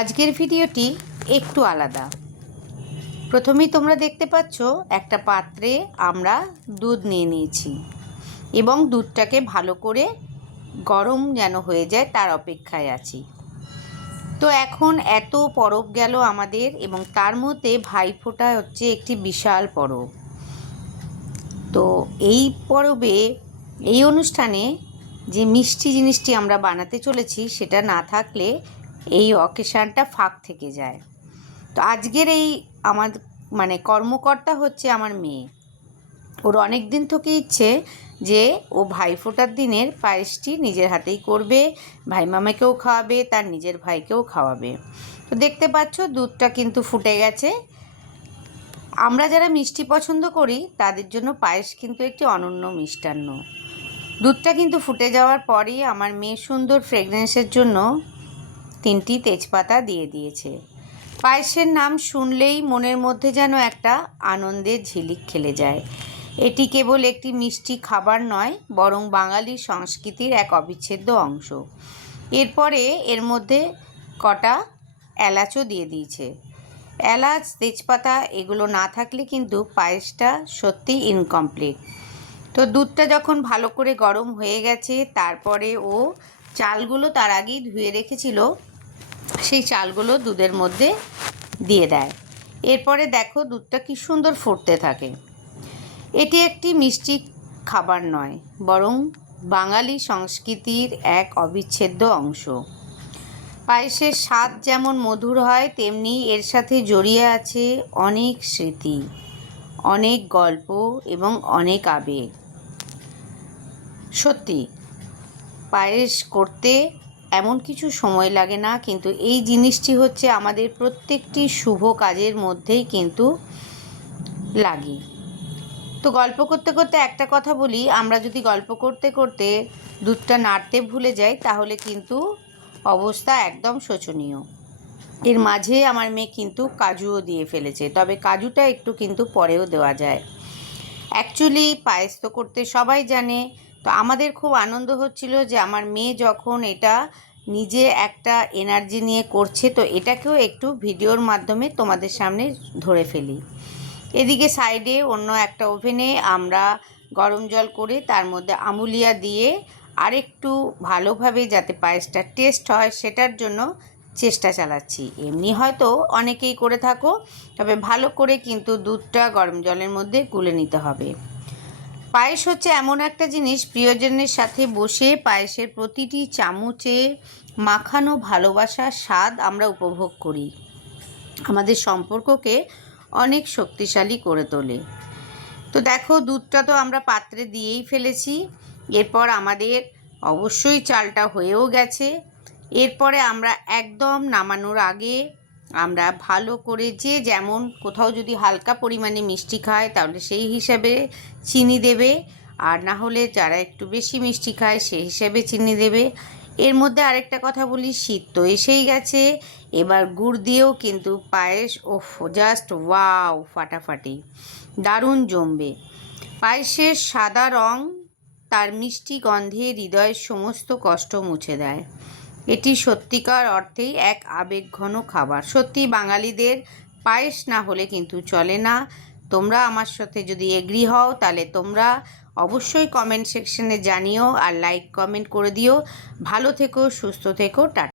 আজকের ভিডিওটি একটু আলাদা। প্রথমেই তোমরা দেখতে পাচ্ছ একটা পাত্রে আমরা দুধ নিয়ে নিয়েছি এবং দুধটাকে ভালো করে গরম যেন হয়ে যায় তার অপেক্ষায় আছি। তো এখন এত পরব গেল আমাদের, এবং তার মধ্যে ভাইফোঁটা হচ্ছে একটি বিশাল পরব। তো এই পরবে, এই অনুষ্ঠানে যে মিষ্টি জিনিসটি আমরা বানাতে চলেছি সেটা না থাকলে এই অকেশানটা ফাঁক থেকে যায়। তো আজকের এই আমার কর্মকর্তা হচ্ছে আমার মেয়ে। ওর অনেক দিন থেকে ইচ্ছে যে ও ভাইফোঁটার দিনের পায়েসটি নিজের হাতেই করবে, ভাইমামাকেও খাওয়াবে, তার নিজের ভাইকেও খাওয়াবে। তো দেখতে পাচ্ছ দুধটা কিন্তু ফুটে গেছে। আমরা যারা মিষ্টি পছন্দ করি তাদের জন্য পায়েস কিন্তু একটি অনন্য মিষ্টান্ন। দুধটা কিন্তু ফুটে যাওয়ার পরই আমার মেয়ে সুন্দর ফ্রেগরেন্সের জন্য 3টি তেজপাতা দিয়ে দিয়েছে। পায়েসের নাম শুনলেই মনের মধ্যে যেন একটা আনন্দের ঝিলিক খেলে যায়। এটি কেবল একটি মিষ্টি খাবার নয়, বরং বাঙালি সংস্কৃতির এক অবিচ্ছেদ্য অংশ। এরপরে এর মধ্যে কটা এলাচও দিয়ে দিয়েছে। এলাচ, তেজপাতা এগুলো না থাকলে কিন্তু পায়েসটা সত্যি ইনকমপ্লিট। তো দুধটা যখন ভালো করে গরম হয়ে গেছে, তারপরে ও চালগুলো তার আগেই ধুয়ে রেখেছিল, সেই চালগুলো দুধের মধ্যে দিয়ে দেয়। এরপরে দেখো দুধটা কি সুন্দর ফুটতে থাকে। এটি একটি মিষ্টি খাবার নয়, বরং বাঙালি সংস্কৃতির এক অবিচ্ছেদ্য অংশ। পায়েসের স্বাদ যেমন মধুর হয়, তেমনি এর সাথে জড়িয়ে আছে অনেক স্মৃতি, অনেক গল্প এবং অনেক আবেগ। সত্যি পায়েস করতে এমন কিছু সময় লাগে না, কিন্তু এই জিনিসটি হচ্ছে আমাদের প্রত্যেকটি শুভ কাজের মধ্যেই কিন্তু লাগে। তো গল্প করতে করতে একটা কথা বলি, আমরা যদি গল্প করতে করতে দুধটা নাড়তে ভুলে যাই তাহলে কিন্তু অবস্থা একদম শোচনীয়। এর মাঝে আমার মেয়ে কিন্তু কাজুও দিয়ে ফেলেছে, তবে কাজুটা একটু কিন্তু পরেও দেওয়া যায়। অ্যাকচুয়ালি পায়েস তো করতে সবাই জানে। তো আমাদের খুব আনন্দ হচ্ছিল যে আমার মেয়ে যখন এটা নিজে একটা এনার্জি নিয়ে করছে, তো এটাকেও একটু ভিডিওর মাধ্যমে তোমাদের সামনে ধরে ফেলি। এদিকে সাইডে অন্য একটা ওভেনে আমরা গরম জল করে তার মধ্যে আমুলিয়া দিয়ে আরেকটু ভালোভাবে যাতে পায়েসটা টেস্ট হয় সেটার জন্য চেষ্টা চালাচ্ছি। এমনি হয়তো অনেকেই করে থাকো, তবে ভালো করে কিন্তু দুধটা গরম জলের মধ্যে গুলে নিতে হবে। পায়েস হচ্ছে এমন একটা জিনিস, প্রিয়জনের সাথে বসে পায়েসের প্রতিটি চামচে মাখানো ভালোবাসার স্বাদ আমরা উপভোগ করি, আমাদের সম্পর্ককে অনেক শক্তিশালী করে তোলে। তো দেখো দুধটা তো আমরা পাত্রে দিয়েই ফেলেছি। এরপর আমাদের অবশ্যই চালটা হয়েও গেছে। এরপরে আমরা একদম নামানোর আগে আমরা ভালো করে, যে যেমন কোথাও যদি হালকা পরিমাণে মিষ্টি খায় তাহলে সেই হিসাবে চিনি দেবে, আর না হলে যারা একটু বেশি মিষ্টি খায় সেই হিসাবে চিনি দেবে। এর মধ্যে আরেকটা কথা বলি, শীত তো এসেই গেছে, এবার গুড় দিয়েও কিন্তু পায়েস জাস্ট ওয়াও, ফাটাফাটি, দারুণ জমবে। পায়েসের সাদা রং তার মিষ্টি গন্ধে হৃদয়ের সমস্ত কষ্ট মুছে দেয়। এটি সত্যিকার অর্থেই এক আবেগঘন খাবার। সত্যি বাঙালিদের পায়েস না হলে কিন্তু চলে না। তোমরা আমার সাথে যদি এগ্রি হও তাহলে তোমরা অবশ্যই কমেন্ট সেকশনে জানিও, আর লাইক কমেন্ট করে দিও। ভালো থেকো, সুস্থ থেকো, টাটা।